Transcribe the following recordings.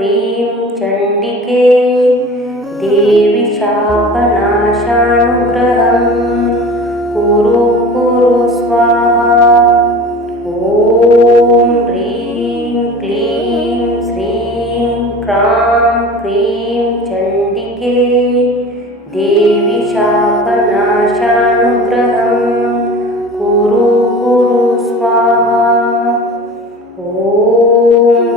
Cream चण्डिके देवि शापनाशानुग्रहं कुरु कुरु स्वाहा। ॐ ह्रीं क्लीं श्रीं क्रां क्रीं चण्डिके देवि शापनाशानुग्रहं कुरु कुरु स्वाहा। ॐ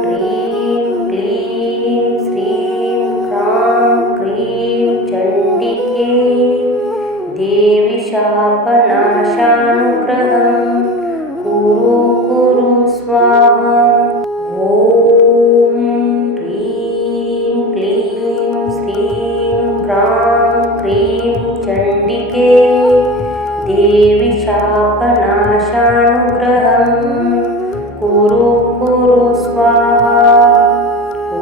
ह्रीं क्लीं श्रीं क्रां क्रीं चण्डिके देवि शापनाशानुग्रहं कुरु कुरु स्वाहा। ॐ ह्रीं क्लीं श्रीं क्रां क्रीं चण्डिके देवि शापनाशानुग्रहं कुरु कुरु स्वाहा। ॐ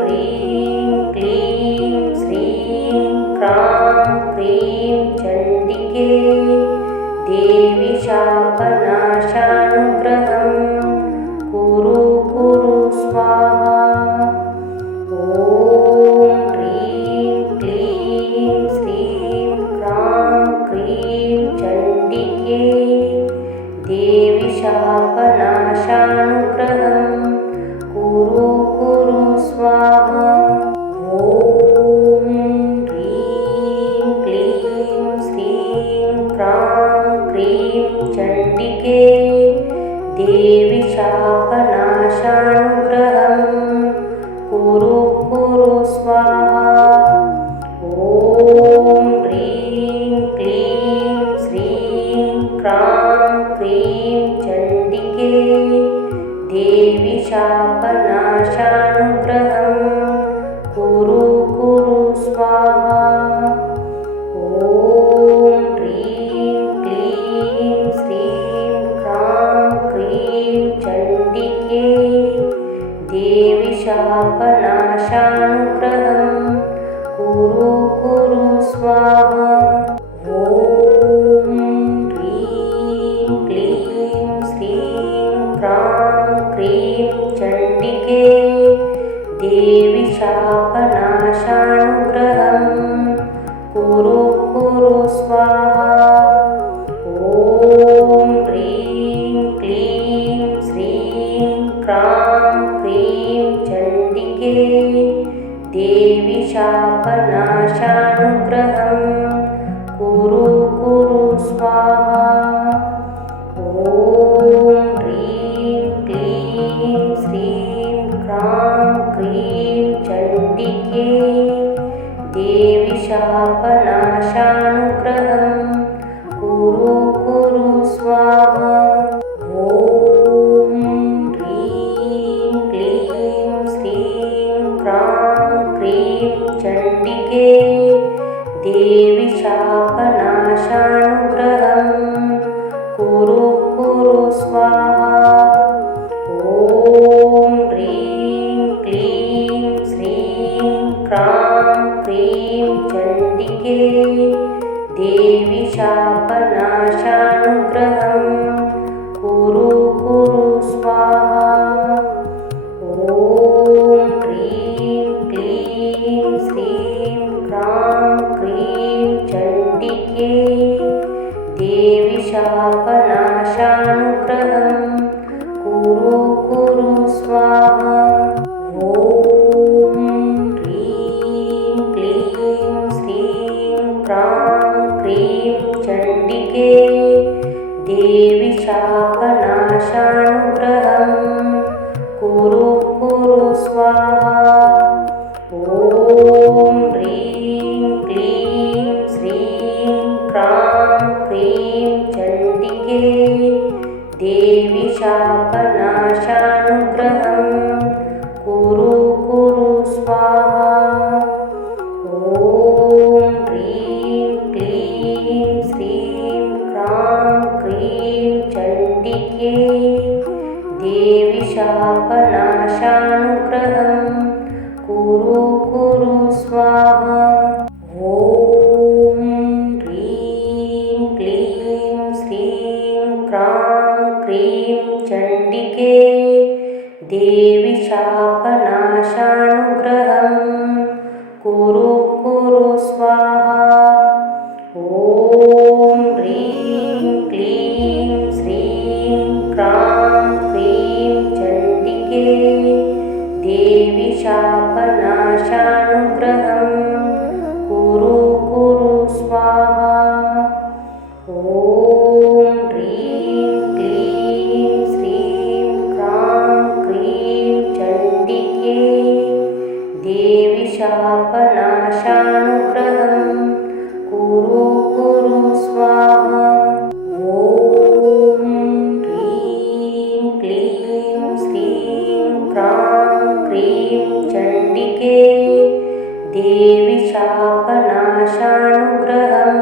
ह्रीं क्लीं श्रीं क्रां क्रीं चण्डिके देवि शापनाशानुग्रहं कुरु कुरु स्वाहा। ॐ ह्रीं क्लीं श्रीं क्रां क्रीं चण्डिके देवि शापनाशानुग्रहं कुरु कुरु स्वाहा। ॐ ह्रीं क्लीं श्रीं क्रां क्रीं चण्डिके देवि शापनाशानुग्रहं कुरु कुरु स्वाहा। ॐ ह्रीं क्लीं श्रीं क्रां क्रीं चण्डिके देवि शापनाशानुग्रहं कुरु कुरु स्वाहा। ॐ ह्रीं क्लीं श्रीं क्रां क्रीं चण्डिके देवि शापनाशानुग्रहं कुरु कुरु स्वाहा। ॐ ह्रीं क्लीं श्रीं क्रां क्रीं चण्डिके देवि शापनाशानुग्रहं कुरु कुरु स्वाहा। ॐ ह्रीं क्लीं श्रीं क्रां क्रीं चण्डिके देवि शापनाशानुग्रहं कुरु कुरु स्वाहा। ॐ ह्रीं क्लीं श्रीं क्रां क्रीं चण्डिके देवि शापनाशानुग्रहं कुरु कुरु स्वाहा। ॐ ह्रीं क्लीं श्रीं क्रां क्रीं चण्डिके देवि शापनाशानुग्रहं कुरु कुरु स्वाहा। ॐ ह्रीं क्लीं श्रीं क्रां क्रीं चण्डिके देवि शापनाशानुग्रहं कुरु कुरु स्वाहा। ॐ ह्रीं क्लीं श्रीं क्रां क्रीं चण्डिके देवि शापनाशानुग्रहं कुरु कुरु स्वाहा। ॐ ह्रीं क्लीं श्रीं क्रां क्रीं चण्डिके देवि शापनाशानुग्रहं कुरु कुरु स्वाहा। ॐ ह्रीं क्लीं श्रीं क्रां क्रीं चण्डिके देवि शापनाशानुग्रहं कुरु कुरु स्वाहा। ॐ ह्रीं क्लीं श्रीं क्रां क्रीं चण्डिके देवि शापनाशानुग्रहं कुरु कुरु स्वाहा। ॐ ह्रीं क्लीं श्रीं क्रां क्रीं चण्डिके देवि शापनाशानुग्रहं कुरु कुरु स्वाहा। ॐ ह्रीं क्लीं श्रीं क्रां क्रीं चण्डिके देवि शापनाशानुग्रहं कुरु कुरु स्वाहा। ॐ ह्रीं क्लीं श्रीं क्रां क्रीं चण्डिके देवि शापनाशानुग्रहं कुरु कुरु स्वाहा। ॐ ह्रीं क्लीं श्रीं क्रां क्रीं चण्डिके देवि शापनाशानुग्रहं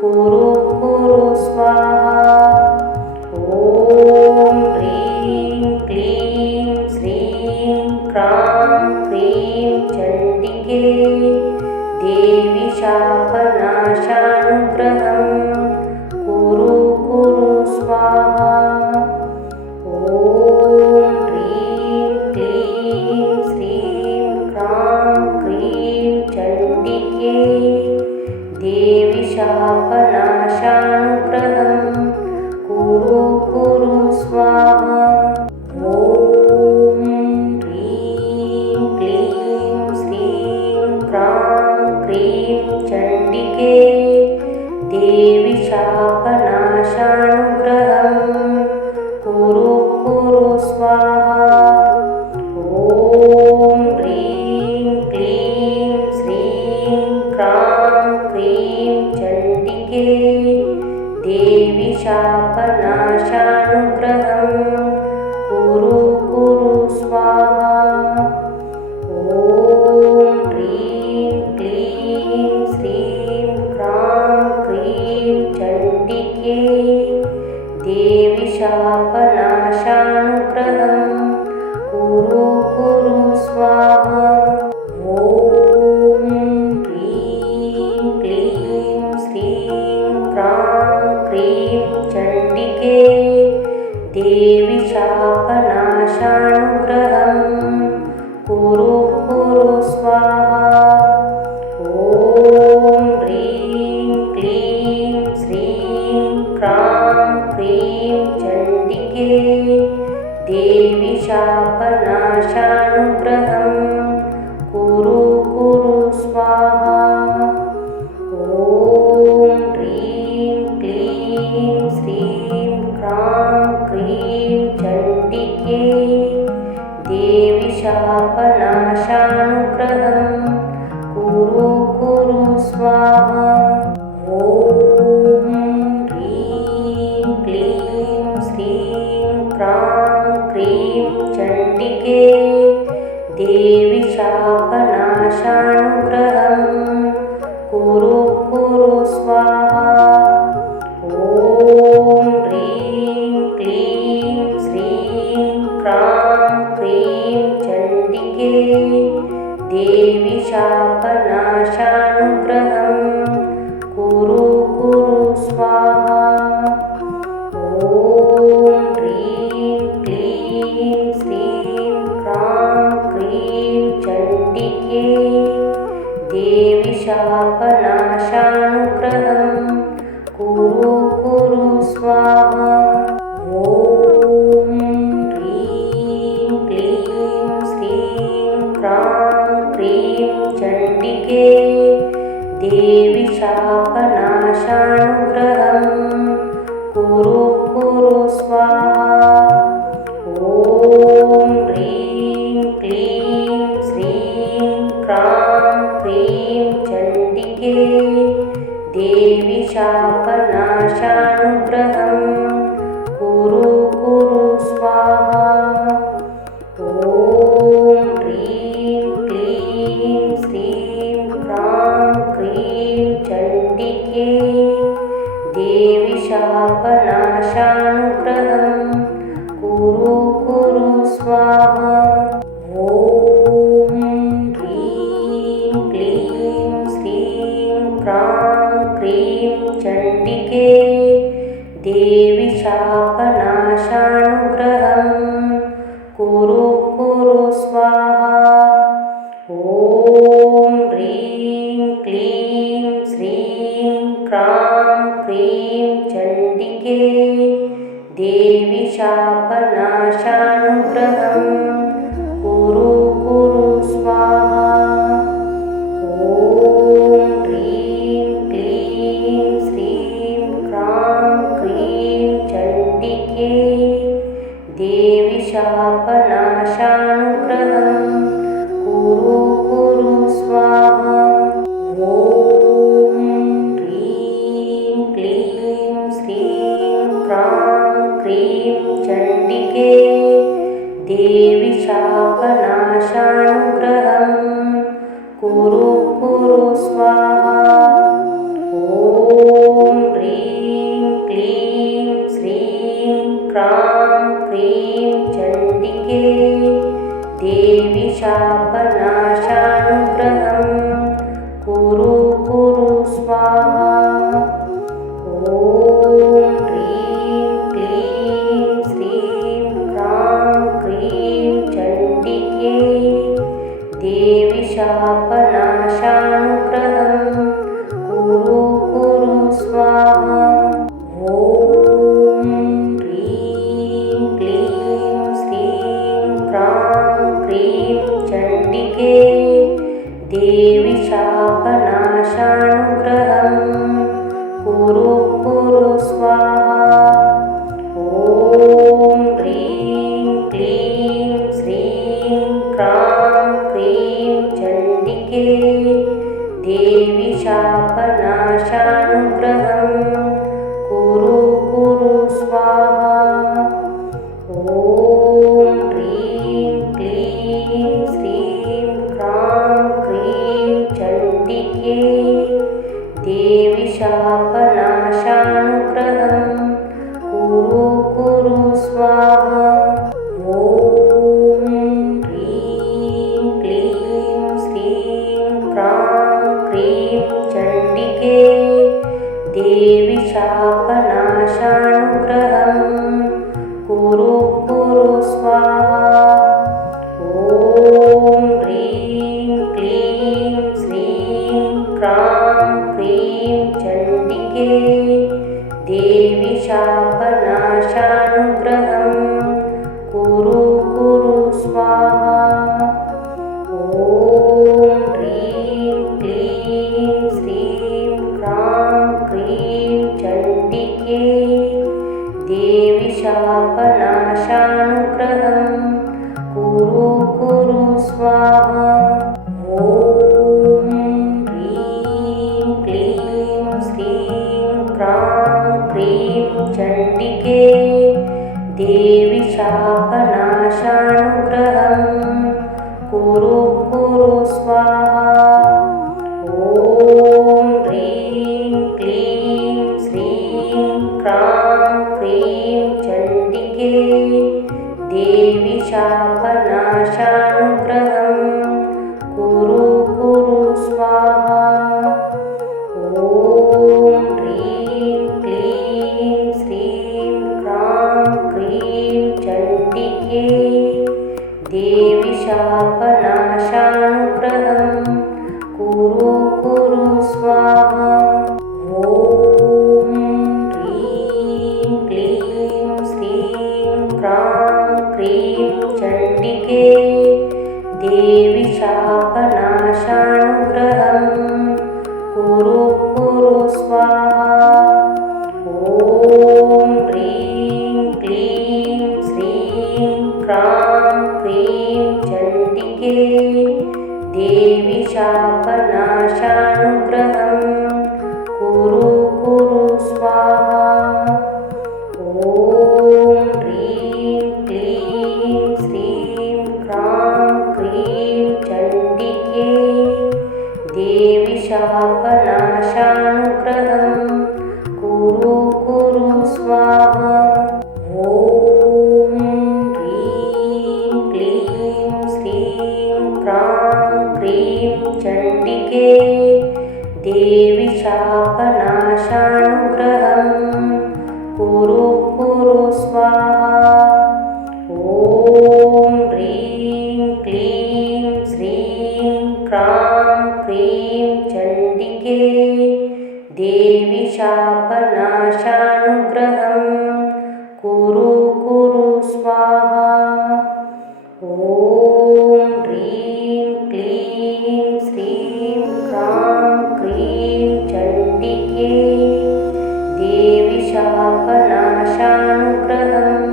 कुरु कुरु स्वाहा। ॐ ह्रीं क्लीं श्रीं क्रां क्रीं चण्डिके देवि शापनाशानुग्रहं कुरु कुरु स्वाहा। ॐ ह्रीं क्लीं श्रीं क्रां क्रीं चण्डिके देवि शापनाशानुग्रहं कुरु कुरु स्वाहा। ॐ ह्रीं क्लीं श्रीं क्रां क्रीं चण्डिके देवि शापनाशानुग्रहं कुरु कुरु स्वाहा। ॐ ह्रीं क्लीं श्रीं क्रां क्रीं चण्डिके देवि शापनाशानुग्रहं कुरु कुरु स्वाहा। ॐ ह्रीं क्लीं श्रीं क्रां क्रीं चण्डिके देवि शापनाशानुग्रहं कुरु कुरु स्वाहा। ॐ ह्रीं क्लीं श्रीं क्रां क्रीं चण्डिके देवि शापनाशानुग्रहं कुरु कुरु स्वाहा। ॐ ह्रीं क्लीं श्रीं क्रां क्रीं चण्डिके देवि शापनाशानुग्रहं कुरु कुरु स्वाहा। ॐ ह्रीं क्लीं श्रीं क्रां क्रीं चण्डिके देवि शापनाशानुग्रहं कुरु कुरु स्वाहा। ॐ ह्रीं क्लीं श्रीं क्रां क्रीं चण्डिके देवि शापनाशानुग्रहं कुरु कुरु स्वाहा। ॐ ह्रीं क्लीं श्रीं क्रां क्रीं चण्डिके देवि शापनाशानुग्रहं कुरु कुरु स्वाहा। ॐ ह्रीं क्लीं श्रीं क्रां क्रीं चण्डिके देवि शापनाशानुग्रहं कुरु कुरु स्वाहा। ॐ ह्रीं क्लीं श्रीं क्रां क्रीं चण्डिके देवि शापनाशानुग्रहं कुरु कुरु स्वाहा। ॐ ह्रीं क्लीं श्रीं क्रां क्रीं चण्डिके देवि शापनाशानुग्रहं कुरु कुरु स्वाहा। ॐ ह्रीं क्लीं श्रीं क्रां क्रीं चण्डिके देवि शापनाशानुग्रहं कुरु कुरु स्वाहा। ॐ ह्रीं क्लीं श्रीं क्रां क्रीं चण्डिके देवि शापनाशानुग्रहं कुरु चण्डिके देवि शापनाशानुग्रहं कुरु कुरु स्वाहा। ॐ ह्रीं क्लीं श्रीं क्रां क्रीं चण्डिके देवि शापनाशानुग्रहं कुरु कुरु स्वाहा। ॐ ह्रीं क्लीं श्रीं क्रां क्रीं चण्डिके देवि शापनाशानुग्रहं कुरु कुरु स्वाहा। ॐ ह्रीं क्लीं श्रीं क्रां क्रीं चण्डिके देवि शापनाशानुग्रहं कुरु कुरु स्वाहा। ॐ ह्रीं क्लीं श्रीं क्रां क्रीं चण्डिके देवि शापनाशानुग्रहं कुरु कुरु स्वाहा। ॐ ह्रीं क्लीं श्रीं क्रां क्रीं चण्डिके देवि शापनाशानुग्रहं कुरु कुरु स्वाहा। ॐ ह्रीं क्लीं श्रीं क्रां क्रीं चण्डिके देवि शापनाशानुग्रहं कुरु कुरु स्वाहा। ॐ ह्रीं क्लीं श्रीं क्रां क्रीं चण्डिके देवि शापनाशानुग्रहं कुरु कुरु स्वाहा। ॐ ह्रीं क्लीं श्रीं क्रां क्रीं चण्डिके देवि शापनाशानुग्रहं कुरु कुरु स्वाहा। ॐ ह्रीं क्लीं श्रीं क्रां क्रीं चण्डिके देवि शापनाशानुग्रहं कुरु कुरु स्वाहा। ॐ ह्रीं क्लीं श्रीं क्रां क्रीं चण्डिके देवि शापनाशानुग्रहं कुरु कुरु स्वाहा। ॐ ह्रीं क्लीं श्रीं क्रां क्रीं चण्डिके देवि शापनाशानुग्रहं कुरु कुरु स्वाहा। ॐ ह्रीं क्लीं श्रीं क्रां क्रीं चण्डिके देवि शापनाशानुग्रहं कुरु कुरु स्वाहा। ॐ ह्रीं क्लीं श्रीं क्रां क्रीं चण्डिके देवि शापनाशानुग्रहं कुरु कुरु स्वाहा। ॐ ह्रीं क्लीं श्रीं क्रां क्रीं चण्डिके देवि शापनाशानुग्रहं कुरु कुरु स्वाहा। ॐ ह्रीं क्लीं श्रीं क्रां क्रीं चण्डिके देवि शापनाशानुग्रहं कुरु कुरु स्वाहा। ॐ ह्रीं क्लीं श्रीं क्रां क्रीं चण्डिके देवि शापनाशानुग्रहं कुरु कुरु स्वाहा। ॐ ह्रीं क्लीं श्रीं क्रां क्रीं चण्डिके देवि शापनाशानुग्रहं कुरु कुरु स्वाहा। ॐ ह्रीं क्लीं श्रीं क्रां क्रीं चण्डिके देवि शापनाश शापनाशानुग्रहं कुरु कुरु स्वाहा। ॐ ह्रीं क्लीं श्रीं क्रां क्रीं चण्डिके देवी शापनाशानुग्रहं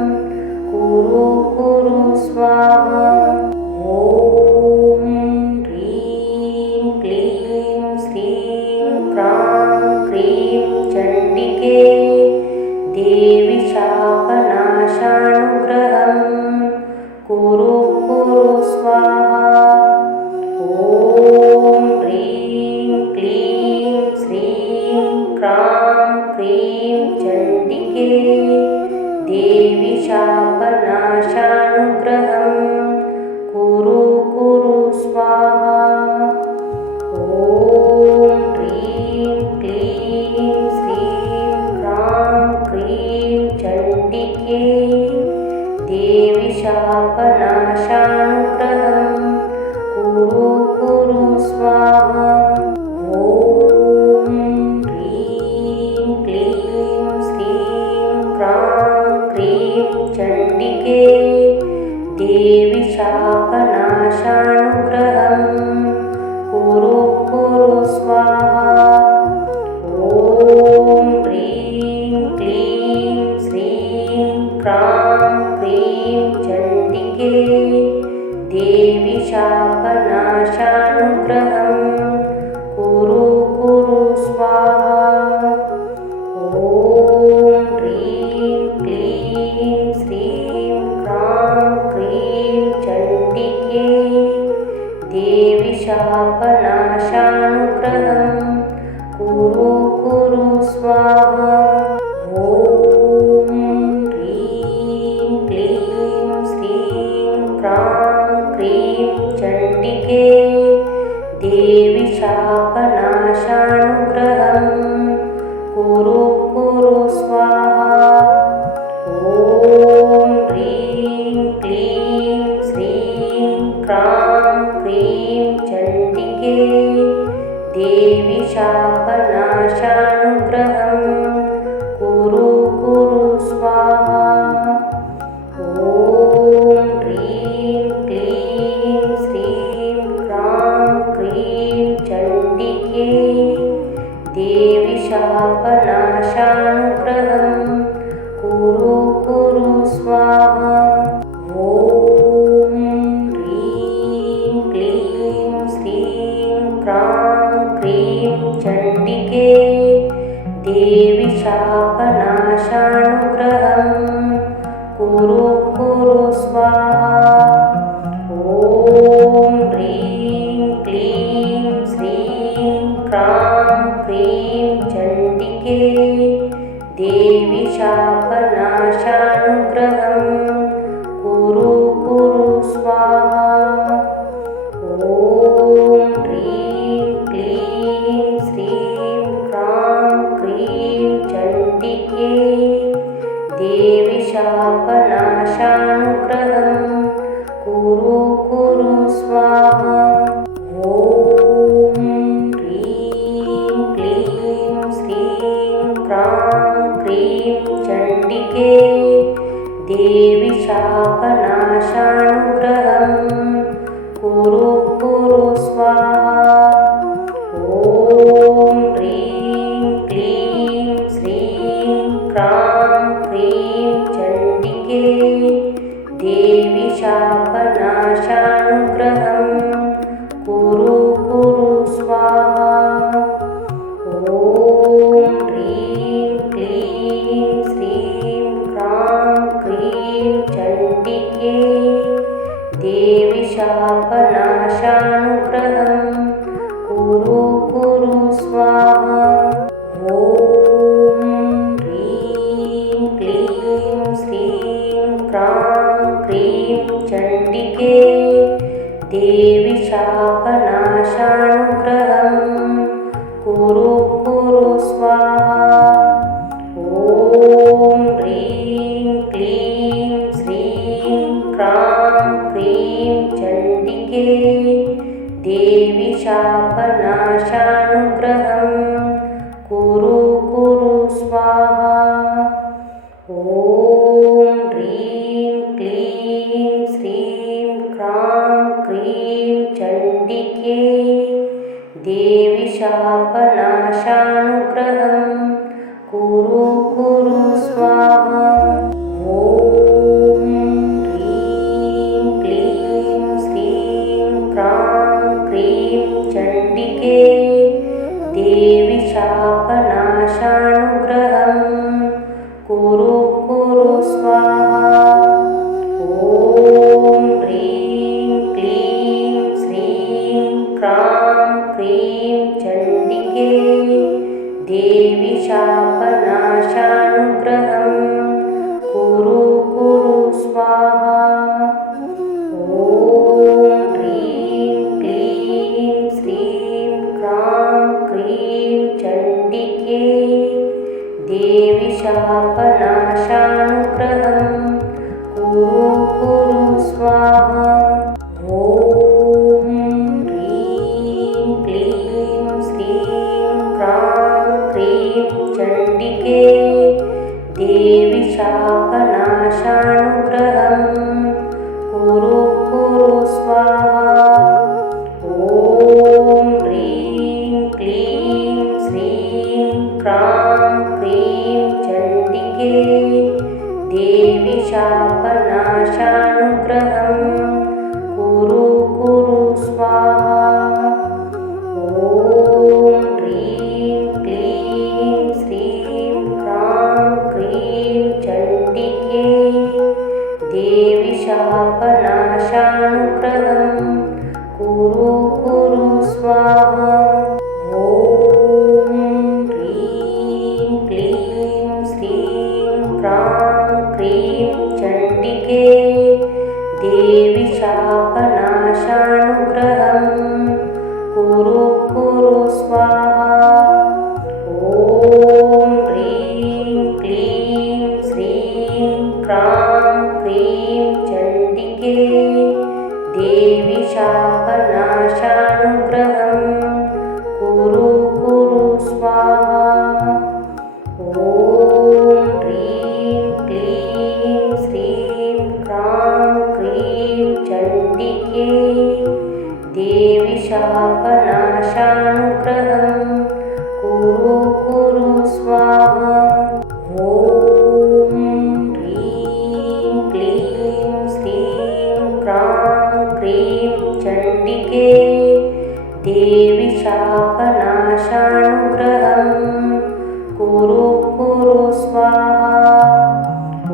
कुरु कुरु स्वाहा। ॐ ह्रीं क्लीं श्रीं क्रां क्रीं चण्डिके देवी शापनाशानुग्रहं कुरु कुरु स्वाहा। ॐ ह्रीं क्लीं श्रीं क्रां क्रीं चण्डिके देवी शापनाशानुग्रहं कुरु कुरु स्वाहा। ॐ ह्रीं क्लीं श्रीं क्रां क्रीं चण्डिके देवी शापनाशानुग्रहं कुरु कुरु स्वाहा। ॐ ह्रीं क्लीं श्रीं क्रां क्रीं चण्डिके देवी शापनाशानुग्रहं कुरु कुरु स्वाहा। ॐ ह्रीं क्लीं श्रीं क्रां क्रीं चण्डिके देवी शापनाशानुग्रहं कुरु कुरु स्वाहा। ॐ ह्रीं क्लीं श्रीं क्रां क्रीं चण्डिके देवी शापनाशानुग्रहं कुरु कुरु स्वाहा। ॐ ह्रीं क्लीं श्रीं क्रां क्रीं चण्डिके देवी शापनाशानुग्रहं कुरु कुरु स्वाहा। ॐ ह्रीं क्लीं श्रीं क्रां क्रीं चण्डिके देवी शापनाशानुग्रहं कुरु कुरु स्वाहा। ॐ ह्रीं क्लीं श्रीं क्रां क्रीं चण्डिके देवी शापनाशानुग्रहं कुरु कुरु स्वाहा। ॐ ह्रीं क्लीं श्रीं क्रां क्रीं चण्डिके देवी शापनाशानुग्रहं कुरु कुरु स्वाहा। ॐ ह्रीं क्लीं श्रीं क्रां क्रीं चण्डिके देवी शापनाशानुग्रहं कुरु कुरु स्वाहा। ॐ ह्रीं क्लीं श्रीं क्रां क्रीं चण्डिके देवी शापनाशानुग्रहं कुरु कुरु स्वाहा। ॐ ह्रीं क्लीं श्रीं क्रां क्रीं चण्डिके देवी शापनाशानुग्रहं कुरु कुरु स्वाहा। ॐ ह्रीं क्लीं श्रीं क्रां क्रीं चण्डिके देवी शापनाशानुग्रहं कुरु कुरु स्वाहा। ॐ ह्रीं क्लीं श्रीं क्रां क्रीं चण्डिके देवी शापनाशानुग्रहं कुरु कुरु स्वाहा। ॐ ह्रीं क्लीं श्रीं क्रां क्रीं चण्डिके देवी शापनाशानुग्रहं कुरु कुरु स्वाहा। ॐ ह्रीं क्लीं श्रीं क्रां क्रीं चण्डिके देवी शापनाशानुग्रहं कुरु कुरु स्वाहा। शापनाशानुग्रहं कुरु कुरु स्वाहा। ॐ ह्रीं क्लीं श्रीं क्रां क्रीं चण्डिके देवी शापनाशानुग्रहं कुरु कुरु स्वाहा। ॐ ह्रीं क्लीं श्रीं क्रां क्रीं चण्डिके देवी शापनाशानुग्रहं कुरु कुरु स्वाहा। ॐ ह्रीं क्लीं श्रीं क्रां क्रीं चण्डिके देवी शापनाशानुग्रहं कुरु कुरु स्वाहा। ॐ ह्रीं क्लीं श्रीं क्रां क्रीं चण्डिके देवी शापनाशानुग्रहं कुरु कुरु स्वाहा। ॐ ह्रीं क्लीं श्रीं क्रां क्रीं चण्डिके देवी शापनाशानुग्रहं कुरु कुरु स्वाहा। ॐ ह्रीं क्लीं श्रीं क्रां क्रीं चण्डिके देवी शापनाशानुग्रहं कुरु कुरु स्वाहा। ॐ ह्रीं क्लीं श्रीं क्रां क्रीं चण्डिके देवी शापनाशानुग्रहं कुरु कुरु स्वाहा। ॐ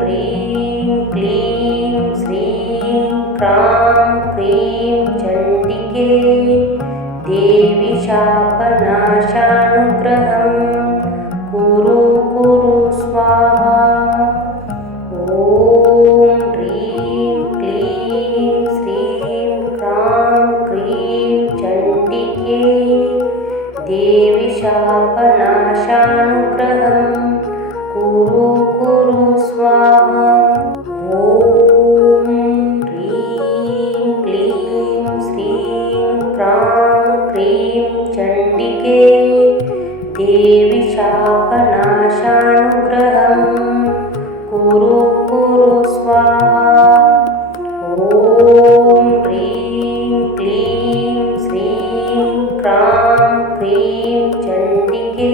ह्रीं क्लीं श्रीं क्रां क्रीं चण्डिके देवी शापनाशानुग्रहं कुरु कुरु स्वाहा। ॐ ह्रीं क्लीं श्रीं क्रां क्रीं चण्डिके देवी शापनाशानुग्रहं कुरु कुरु स्वाहा। ॐ ह्रीं क्लीं श्रीं क्रां क्रीं चण्डिके देवी शापनाशानुग्रहं कुरु कुरु स्वाहा। ॐ ह्रीं क्लीं श्रीं क्रां क्रीं चण्डिके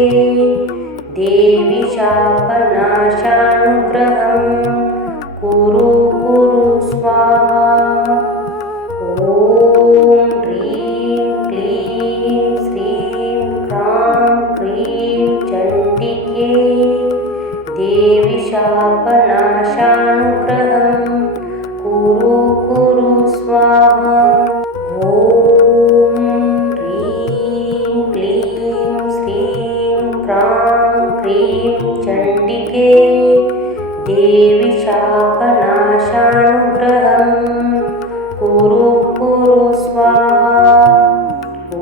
देवी शापनाशानुग्रहं कुरु कुरु स्वाहा। ॐ ह्रीं क्लीं श्रीं क्रां क्रीं चण्डिके देवी शापनाशानुग्रहं कुरु कुरु स्वाहा। ॐ ह्रीं क्लीं श्रीं क्रां क्रीं चण्डिके देवी शापनाशानुग्रहं कुरु कुरु स्वाहा। ॐ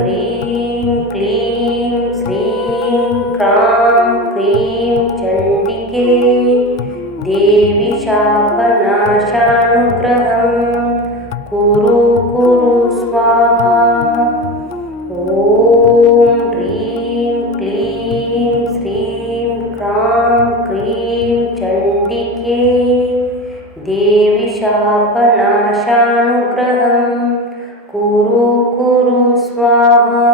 ह्रीं क्लीं श्रीं क्रां क्रीं चण्डिके देवी शापनाशानुग्रहं कुरु कुरु स्वाहा। ॐ ह्रीं क्लीं श्रीं क्रां क्रीं चण्डिके देवी शापनाशानुग्रहं कुरु कुरु स्वाहा।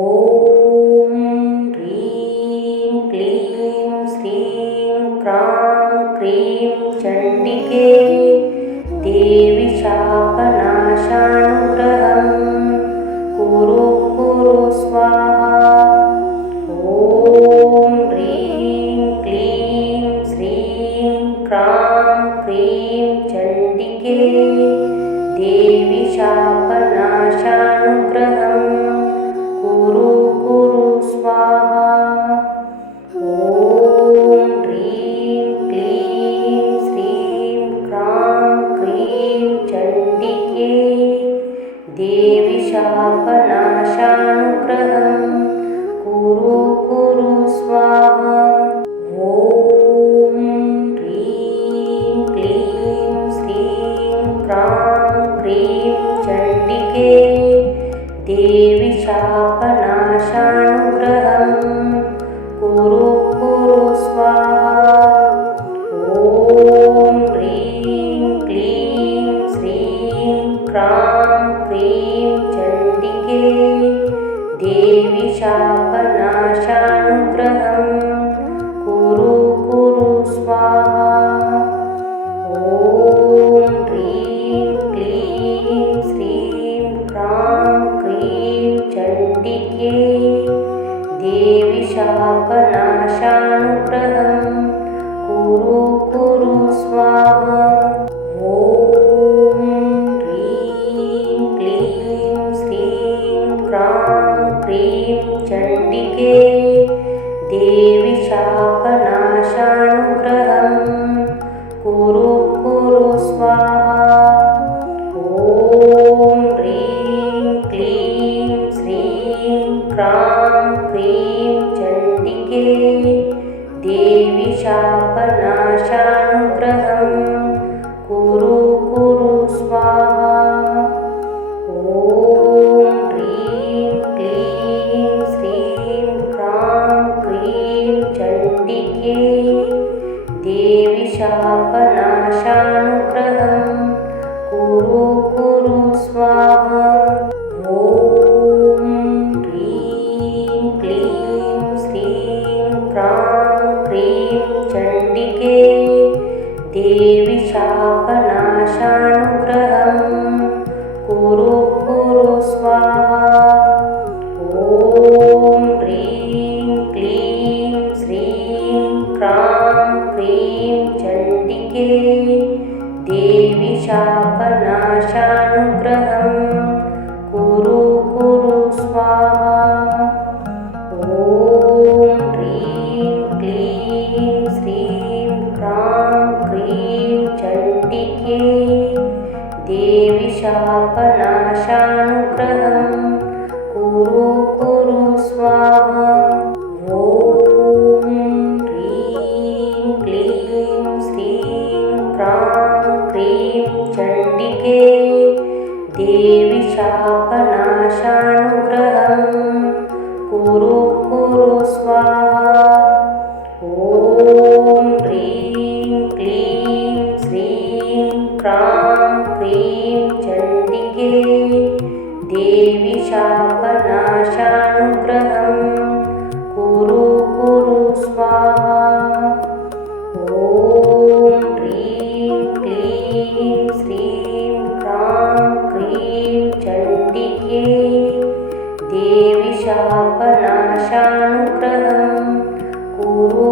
ॐ ह्रीं क्लीं श्रीं क्रां क्रीं चण्डिके देवी शापनाशानुग्रहं कुरु कुरु स्वाहा। ॐ ह्रीं क्लीं श्रीं क्रां क्रीं चण्डिके देवी शापनाशानुग्रहं कुरु कुरु स्वाहा। ॐ ह्रीं क्लीं श्रीं क्रां शापनाशानुग्रहं कुरु कुरु स्वाहा। ॐ ह्रीं क्लीं श्रीं क्रां क्रीं चण्डिके देवी शापनाशानुग्रहं कुरु कुरु स्वाहा। ॐ ह्रीं क्लीं श्रीं क्रां क्रीं चण्डिके देवी शापनाशानुग्रहं कुरु कुरु स्वाहा। ॐ ह्रीं क्लीं श्रीं क्रां क्रीं चण्डिके देवी शापनाशानुग्रहं कुरु कुरु स्वाहा। ॐ ह्रीं क्लीं श्रीं क्रां क्रीं चण्डिके देवी शापनाशानुग्रहं कुरु कुरु स्वाहा। ॐ ह्रीं क्लीं श्रीं क्रां क्रीं चण्डिके देवी शापनाशानुग्रहं कुरु कुरु स्वाहा। ॐ ह्रीं क्लीं श्रीं क्रां क्रीं चण्डिके देवी शापनाशानुग्रहं कुरु कुरु स्वाहा। ॐ ह्रीं क्लीं श्रीं क्रां क्रीं चण्डिके देवी शापनाशानुग्रहं कुरु कुरु स्वाहा। ॐ ह्रीं क्लीं श्रीं क्रां क्रीं चण्डिके देवी शापनाशानुग्रहं कुरु कुरु स्वाहा। ॐ ह्रीं क्लीं श्रीं क्रां क्रीं चण्डिके देवी शापनाशानुग्रहं कुरु